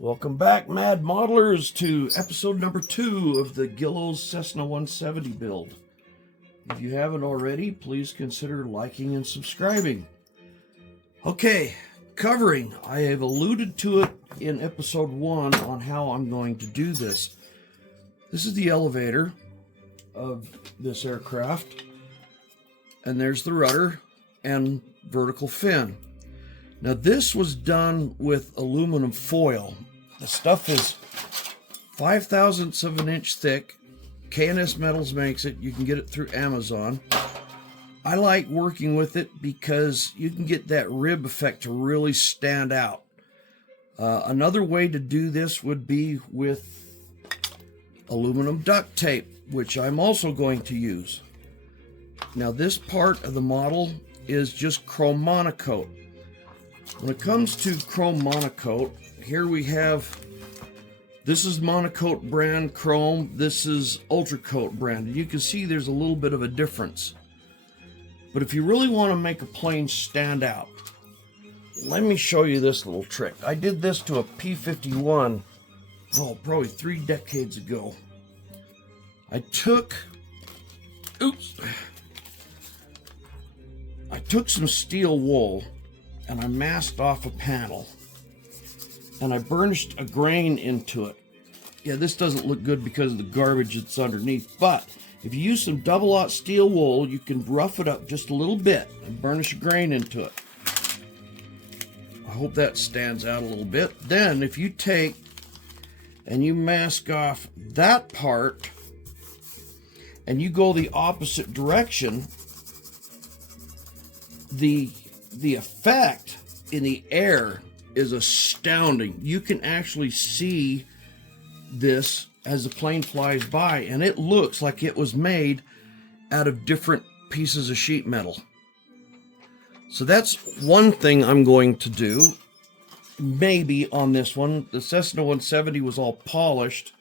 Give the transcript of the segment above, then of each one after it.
Welcome back, Mad Modelers, to episode number 2 of the Guillows Cessna 170 build. If you haven't already, please consider liking and subscribing. Okay, covering. I have alluded to it in episode 1 on how I'm going to do this. This is the elevator of this aircraft, and there's the rudder and vertical fin. Now this was done with aluminum foil. The stuff is 5/1000ths of an inch thick. K&S Metals makes it. You can get it through Amazon. I like working with it because you can get that rib effect to really stand out. Another way to do this would be with aluminum duct tape, which I'm also going to use. Now this part of the model is just chrome monocoat. When it comes to chrome monocoat, here we have, this is monocoat brand chrome, this is ultracoat brand. And you can see there's a little bit of a difference. But if you really want to make a plane stand out, let me show you this little trick. I did this to a P-51, probably 3 decades ago. I took some steel wool and I masked off a panel and I burnished a grain into it. Yeah, this doesn't look good because of the garbage that's underneath, but if you use some double-aught steel wool, you can rough it up just a little bit and burnish a grain into it. I hope that stands out a little bit. Then if you take and you mask off that part and you go the opposite direction, the effect in the air is astounding. You can actually see this as the plane flies by, and it looks like it was made out of different pieces of sheet metal. So that's one thing I'm going to do, maybe on this one. The Cessna 170 was all polished,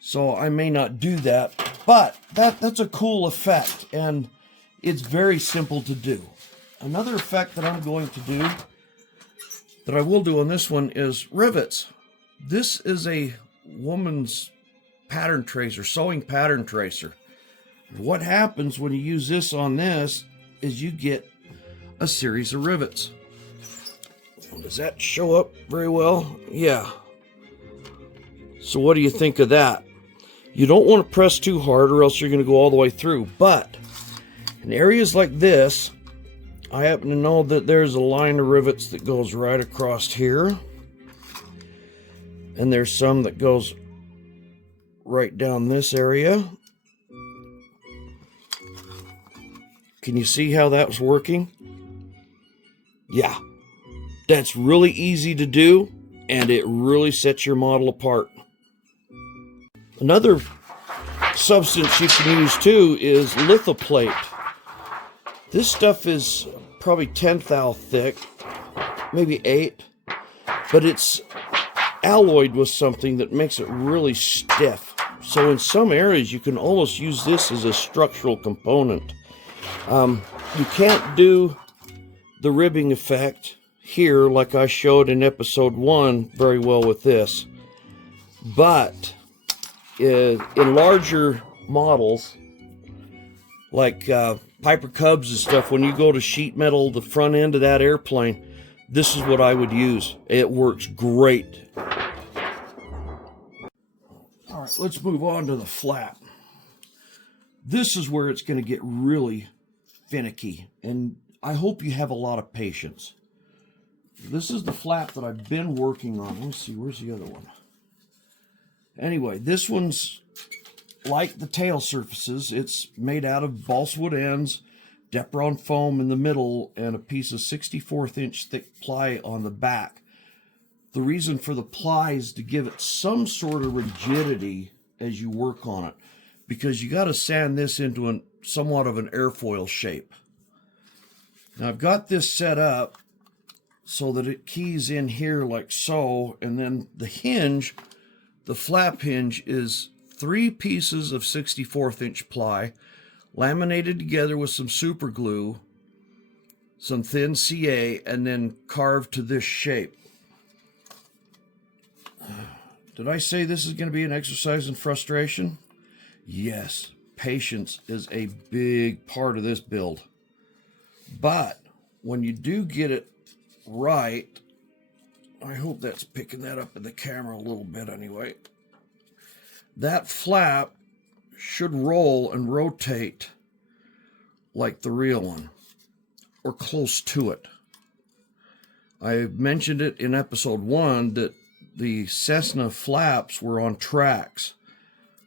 so I may not do that, but that's a cool effect, and it's very simple to do. Another effect that I'm going to do, that I will do on this one, is rivets. This is a woman's pattern tracer, sewing pattern tracer. What happens when you use this on this is you get a series of rivets. Does that show up very well? Yeah. So what do you think of that? You don't want to press too hard or else you're going to go all the way through. But in areas like this, I happen to know that there's a line of rivets that goes right across here. And there's some that goes right down this area. Can you see how that was working? Yeah. That's really easy to do, and it really sets your model apart. Another substance you can use too is lithoplate. This stuff is probably 10th thou thick, maybe 8, but it's alloyed with something that makes it really stiff. So in some areas you can almost use this as a structural component. You can't do the ribbing effect here like I showed in episode 1 very well with this, but in larger models like Piper Cubs and stuff, when you go to sheet metal the front end of that airplane, this is what I would use. It works great. All right, let's move on to the flap. This is where it's going to get really finicky, and I hope you have a lot of patience. This is the flap that I've been working on. Let's see, where's the other one? Anyway, this one's like the tail surfaces. It's made out of balsa wood ends, Depron foam in the middle, and a piece of 64th inch thick ply on the back. The reason for the ply is to give it some sort of rigidity as you work on it, because you got to sand this into somewhat of an airfoil shape. Now I've got this set up so that it keys in here like so, and then the hinge, the flap hinge, is 3 pieces of 64th inch ply laminated together with some super glue, some thin CA, and then carved to this shape. Did I say this is going to be an exercise in frustration? Yes, patience is a big part of this build. But when you do get it right, I hope that's picking that up in the camera a little bit anyway. That flap should roll and rotate like the real one, or close to it. I mentioned it in episode 1 that the Cessna flaps were on tracks,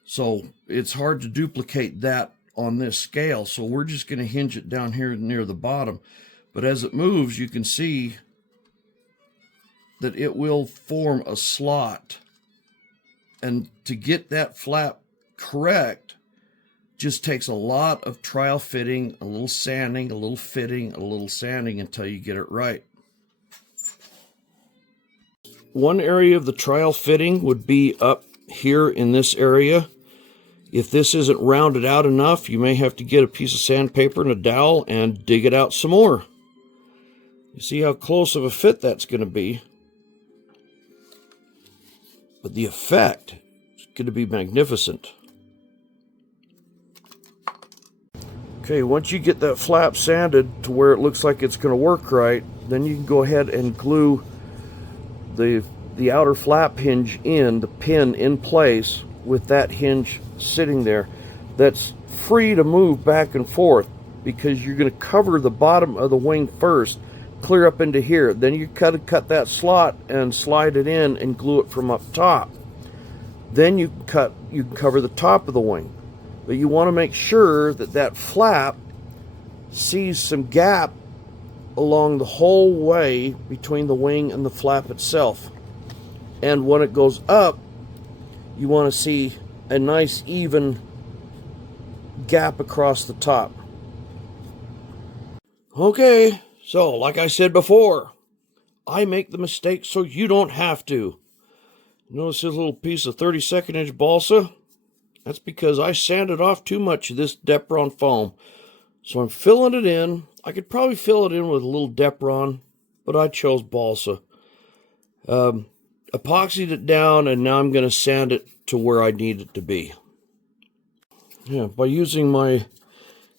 so it's hard to duplicate that on this scale, so we're just going to hinge it down here near the bottom. But as it moves, you can see that it will form a slot, and to get that flap correct just takes a lot of trial fitting, a little sanding, a little fitting, a little sanding until you get it right. One area of the trial fitting would be up here in this area. If this isn't rounded out enough, you may have to get a piece of sandpaper and a dowel and dig it out some more. You see how close of a fit that's going to be. But the effect is going to be magnificent. Okay, once you get that flap sanded to where it looks like it's going to work right, then you can go ahead and glue the outer flap hinge in, the pin in place with that hinge sitting there. That's free to move back and forth because you're going to cover the bottom of the wing first, clear up into here. Then you cut that slot and slide it in and glue it from up top. Then you can cover the top of the wing. But you want to make sure that that flap sees some gap along the whole way between the wing and the flap itself. And when it goes up, you want to see a nice even gap across the top. Okay, so like I said before, I make the mistake so you don't have to. Notice this little piece of 32nd inch balsa? That's because I sanded off too much of this Depron foam. So I'm filling it in. I could probably fill it in with a little Depron, but I chose balsa. Epoxied it down, and now I'm going to sand it to where I need it to be. Yeah, by using my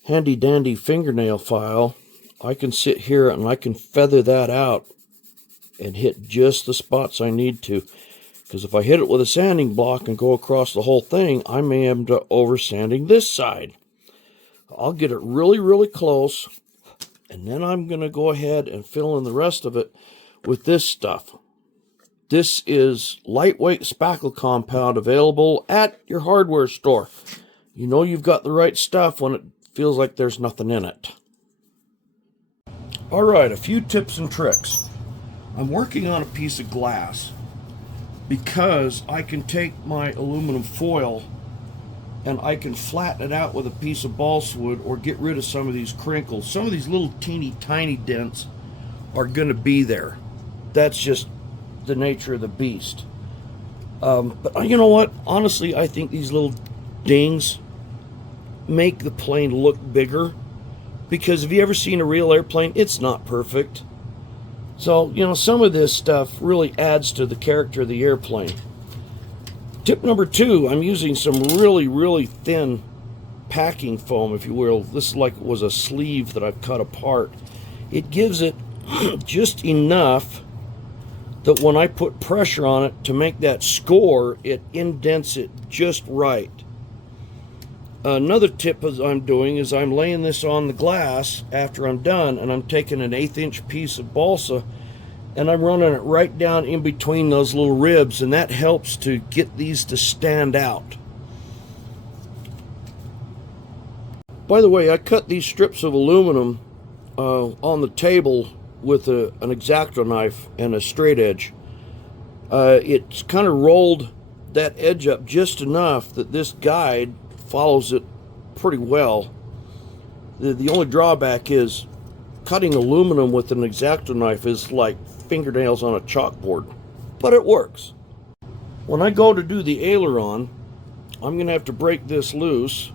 handy dandy fingernail file, I can sit here and I can feather that out and hit just the spots I need to. Because if I hit it with a sanding block and go across the whole thing, I may end up over sanding this side. I'll get it really, really close, and then I'm going to go ahead and fill in the rest of it with this stuff. This is lightweight spackle compound available at your hardware store. You know you've got the right stuff when it feels like there's nothing in it. Alright, a few tips and tricks. I'm working on a piece of glass because I can take my aluminum foil and I can flatten it out with a piece of balsa wood or get rid of some of these crinkles. Some of these little teeny tiny dents are going to be there. That's just the nature of the beast. But you know what? Honestly, I think these little dings make the plane look bigger, because have you ever seen a real airplane? It's not perfect. So, you know, some of this stuff really adds to the character of the airplane. Tip number 2, I'm using some really, really thin packing foam, if you will. This is like it was a sleeve that I've cut apart. It gives it just enough that when I put pressure on it to make that score, it indents it just right. Another tip as I'm doing is I'm laying this on the glass after I'm done, and I'm taking an 1/8 inch piece of balsa and I'm running it right down in between those little ribs, and that helps to get these to stand out. By the way, I cut these strips of aluminum on the table with an X-Acto knife and a straight edge. It's kind of rolled that edge up just enough that this guide follows it pretty well. The only drawback is cutting aluminum with an X-Acto knife is like fingernails on a chalkboard, but it works. When I go to do the aileron, I'm going to have to break this loose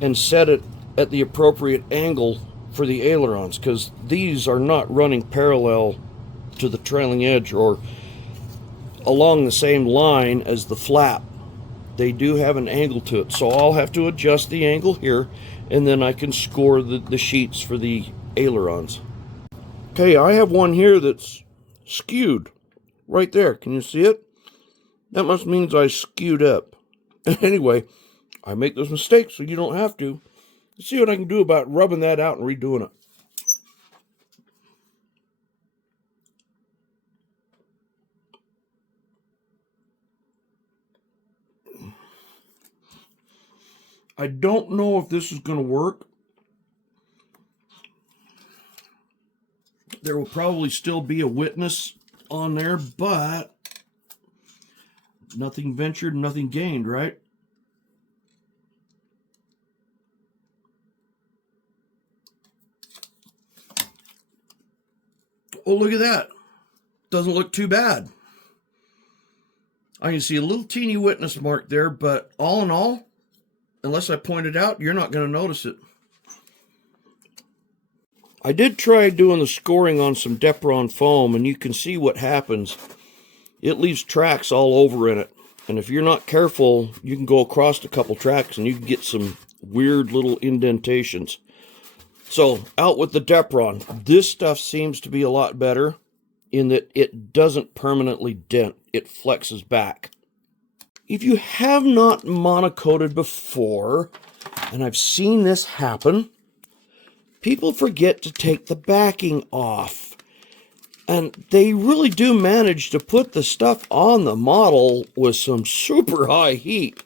and set it at the appropriate angle for the ailerons, because these are not running parallel to the trailing edge, or along the same line as the flap. They do have an angle to it, so I'll have to adjust the angle here, and then I can score the sheets for the ailerons. Okay, I have one here that's skewed right there. Can you see it? That must means I skewed up. Anyway, I make those mistakes so you don't have to. Let's see what I can do about rubbing that out and redoing it. I don't know if this is going to work. There will probably still be a witness on there, but nothing ventured, nothing gained, right? Oh, look at that. Doesn't look too bad. I can see a little teeny witness mark there, but all in all, unless I point it out, you're not going to notice it. I did try doing the scoring on some Depron foam, and you can see what happens. It leaves tracks all over in it. And if you're not careful, you can go across a couple tracks and you can get some weird little indentations. So, out with the Depron. This stuff seems to be a lot better in that it doesn't permanently dent. It flexes back. If you have not monocoated before, and I've seen this happen, people forget to take the backing off. And they really do manage to put the stuff on the model with some super high heat.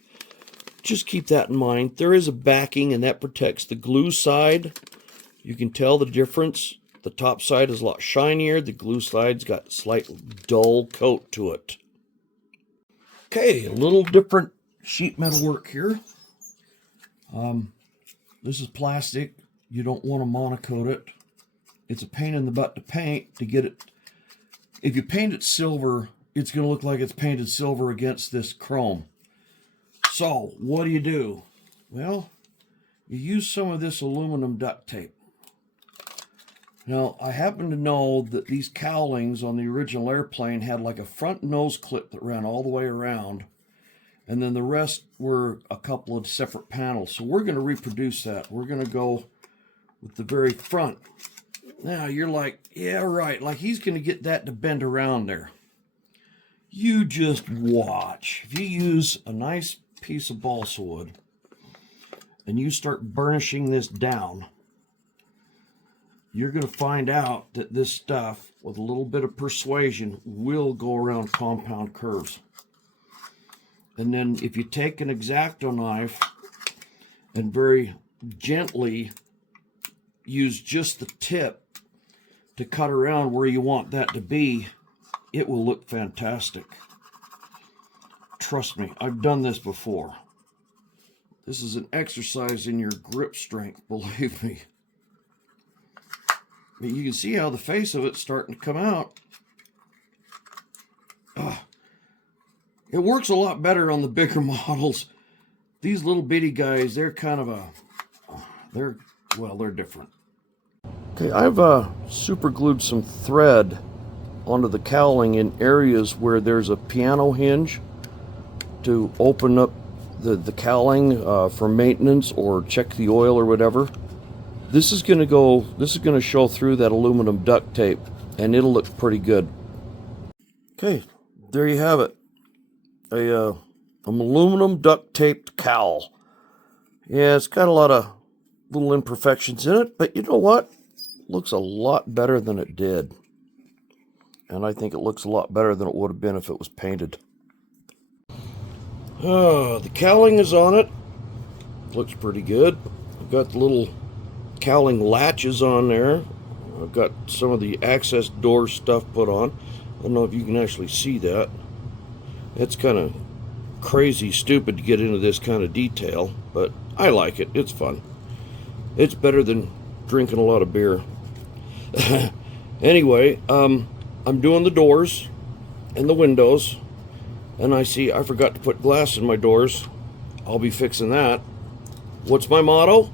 Just keep that in mind. There is a backing, and that protects the glue side. You can tell the difference. The top side is a lot shinier. The glue side's got a slight dull coat to it. Okay, a little different sheet metal work here. This is plastic. You don't want to monocoat it. It's a pain in the butt to paint to get it. If you paint it silver, it's going to look like it's painted silver against this chrome. So, what do? Well, you use some of this aluminum duct tape. Now, I happen to know that these cowlings on the original airplane had like a front nose clip that ran all the way around, and then the rest were a couple of separate panels. So we're going to reproduce that. We're going to go with the very front. Now, you're like, yeah, right, like he's going to get that to bend around there. You just watch. If you use a nice piece of balsa wood and you start burnishing this down, you're going to find out that this stuff, with a little bit of persuasion, will go around compound curves. And then if you take an X-Acto knife and very gently use just the tip to cut around where you want that to be, it will look fantastic. Trust me, I've done this before. This is an exercise in your grip strength, believe me. But you can see how the face of it's starting to come out. It works a lot better on the bigger models. These little bitty guys, they're kind of they're different. Okay, I've super glued some thread onto the cowling in areas where there's a piano hinge to open up the cowling for maintenance or check the oil or whatever. This is going to show through that aluminum duct tape, and it'll look pretty good. Okay, there you have it. An aluminum duct taped cowl. Yeah, it's got a lot of little imperfections in it, but you know what? Looks a lot better than it did. And I think it looks a lot better than it would have been if it was painted. The cowling is on it. Looks pretty good. I've got the little cowling latches on there. I've got some of the access door stuff put on. I don't know if you can actually see that. It's kind of crazy stupid to get into this kind of detail, but I like it. It's fun. It's better than drinking a lot of beer. Anyway, I'm doing the doors and the windows, and I forgot to put glass in my doors. I'll be fixing that. What's my motto?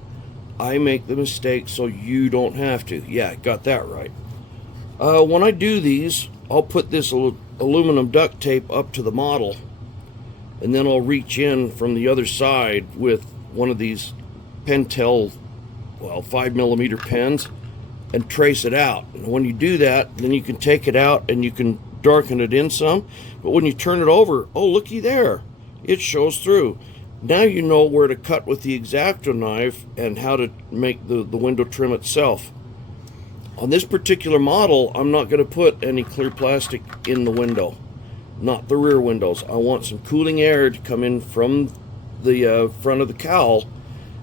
I make the mistake so you don't have to. Yeah, got that right. When I do these, I'll put this aluminum duct tape up to the model, and then I'll reach in from the other side with one of these Pentel, 5mm pens, and trace it out. And when you do that, then you can take it out and you can darken it in some. But when you turn it over, oh, looky there, it shows through. Now you know where to cut with the X-Acto knife and how to make the window trim itself. On this particular model, I'm not going to put any clear plastic in the window, not the rear windows. I want some cooling air to come in from the front of the cowl.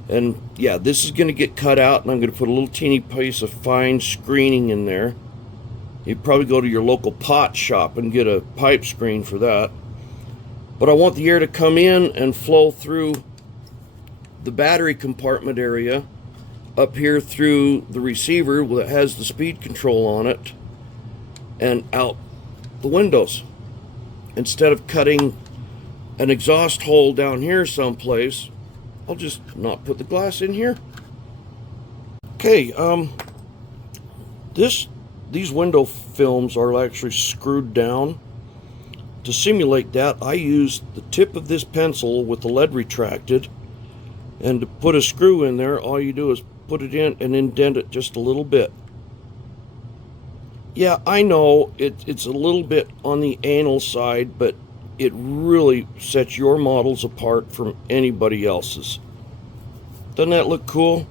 And yeah, this is going to get cut out, and I'm going to put a little teeny piece of fine screening in there. You'd probably go to your local pot shop and get a pipe screen for that. But I want the air to come in and flow through the battery compartment area, up here through the receiver that has the speed control on it, and out the windows. Instead of cutting an exhaust hole down here someplace, I'll just not put the glass in here. Okay, these window films are actually screwed down. To simulate that, I used the tip of this pencil with the lead retracted, and to put a screw in there, all you do is put it in and indent it just a little bit. Yeah, I know it's a little bit on the anal side, but it really sets your models apart from anybody else's. Doesn't that look cool?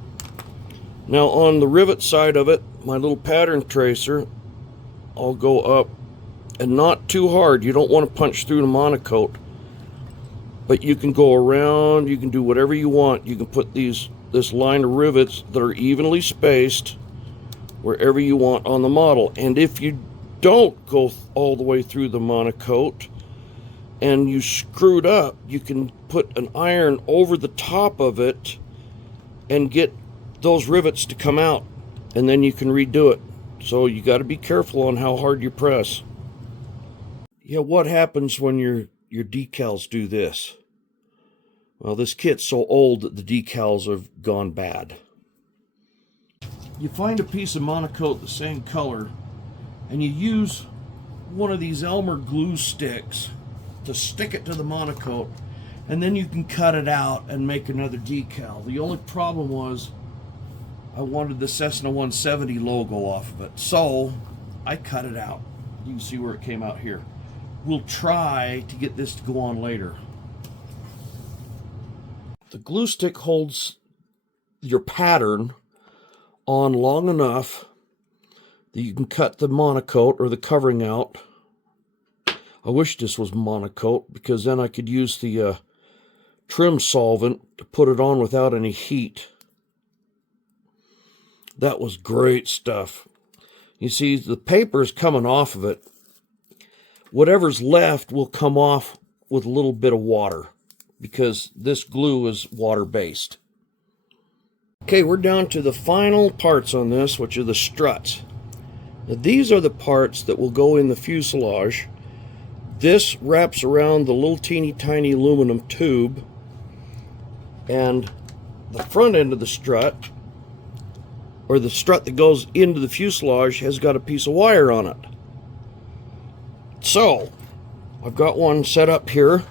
Now on the rivet side of it, my little pattern tracer, I'll go up, and not too hard. You don't want to punch through the monocoat, but you can go around, you can do whatever you want. You can put this line of rivets that are evenly spaced wherever you want on the model. And if you don't go all the way through the monocoat and you screwed up, you can put an iron over the top of it and get those rivets to come out, and then you can redo it. So you got to be careful on how hard you press. Yeah, what happens when your decals do this? Well, this kit's so old that the decals have gone bad. You find a piece of monocoat the same color, and you use one of these Elmer glue sticks to stick it to the monocoat, and then you can cut it out and make another decal. The only problem was I wanted the Cessna 170 logo off of it, so I cut it out. You can see where it came out here. We'll try to get this to go on later. The glue stick holds your pattern on long enough that you can cut the monocoat or the covering out. I wish this was monocoat, because then I could use the trim solvent to put it on without any heat. That was great stuff. You see, the paper is coming off of it. Whatever's left will come off with a little bit of water, because this glue is water-based. Okay, we're down to the final parts on this, which are the struts. Now, these are the parts that will go in the fuselage. This wraps around the little teeny tiny aluminum tube, and the front end of the strut, or the strut that goes into the fuselage, has got a piece of wire on it. So, I've got one set up here.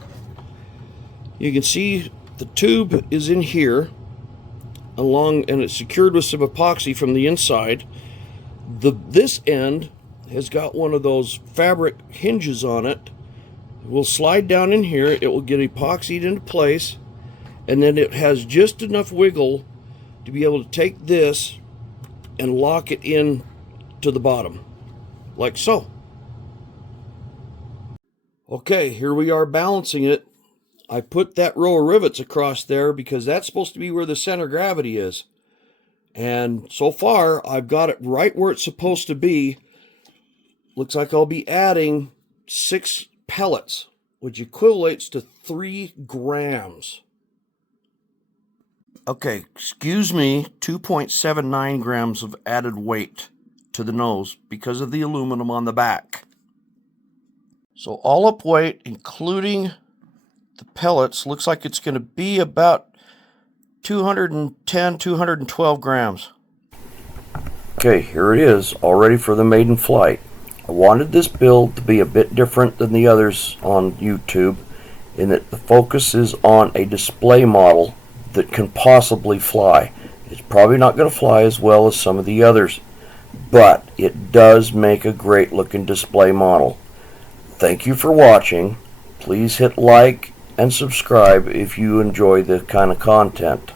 You can see the tube is in here, and it's secured with some epoxy from the inside. This end has got one of those fabric hinges on it. It will slide down in here, it will get epoxied into place, and then it has just enough wiggle to be able to take this and lock it in to the bottom, like so. Okay, here we are balancing it. I put that row of rivets across there because that's supposed to be where the center of gravity is. And so far, I've got it right where it's supposed to be. Looks like I'll be adding 6 pellets, which equates to 3 grams. Okay, excuse me, 2.79 grams of added weight to the nose because of the aluminum on the back. So all up weight, including the pellets, looks like it's going to be about 210, 212 grams. Okay, here it is, all ready for the maiden flight. I wanted this build to be a bit different than the others on YouTube in that the focus is on a display model that can possibly fly. It's probably not going to fly as well as some of the others, but it does make a great looking display model. Thank you for watching. Please hit like and subscribe if you enjoy this kind of content.